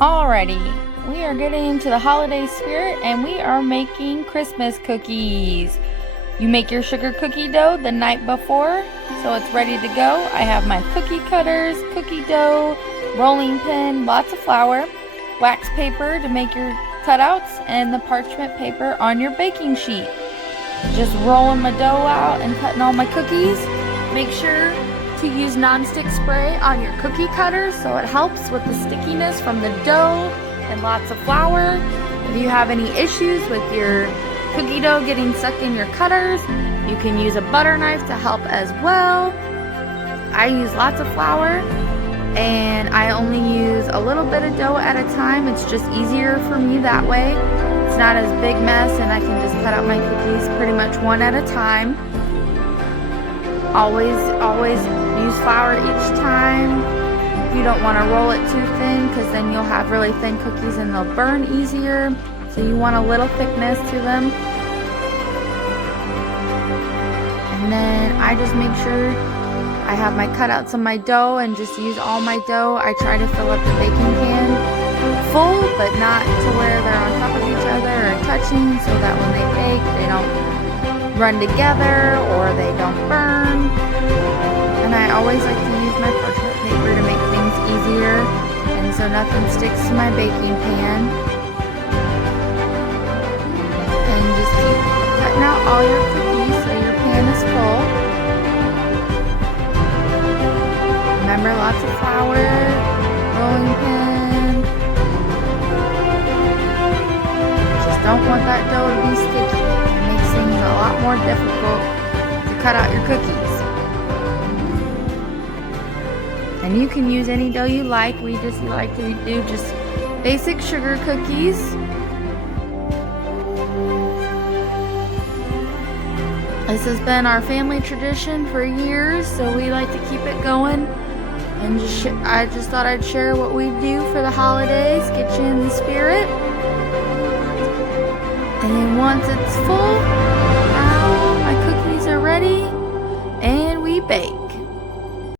Alrighty, we are getting into the holiday spirit and we are making Christmas cookies. You make your sugar cookie dough the night before so it's ready to go. I have my cookie cutters, cookie dough, rolling pin, lots of flour, wax paper to make your cutouts, and the parchment paper on your baking sheet. Just rolling my dough out and cutting all my cookies. Make sure to use non-stick spray on your cookie cutters so it helps with the stickiness from the dough, and lots of flour. If you have any issues with your cookie dough getting stuck in your cutters, you can use a butter knife to help as well. I use lots of flour and I only use a little bit of dough at a time. It's just easier for me that way. It's not as big mess and I can just cut out my cookies pretty much one at a time. Always use flour each time. You don't want to roll it too thin because then you'll have really thin cookies and they'll burn easier. So you want a little thickness to them. And then I just make sure I have my cutouts of my dough and just use all my dough. I try to fill up the baking pan full, but not to where they're on top of each other or touching, so that when they bake they don't run together or they don't burn. And I always like to use my parchment paper to make things easier and so nothing sticks to my baking pan. And just keep cutting out all your cookies so your pan is full. Remember, lots of flour, rolling pin. Just don't want that dough to be sticky. It makes things a lot more difficult to cut out your cookies. And you can use any dough you like. We just like to do just basic sugar cookies. This has been our family tradition for years, so we like to keep it going. And I just thought I'd share what we do for the holidays, get you in the spirit. And once it's full, now my cookies are ready and we bake.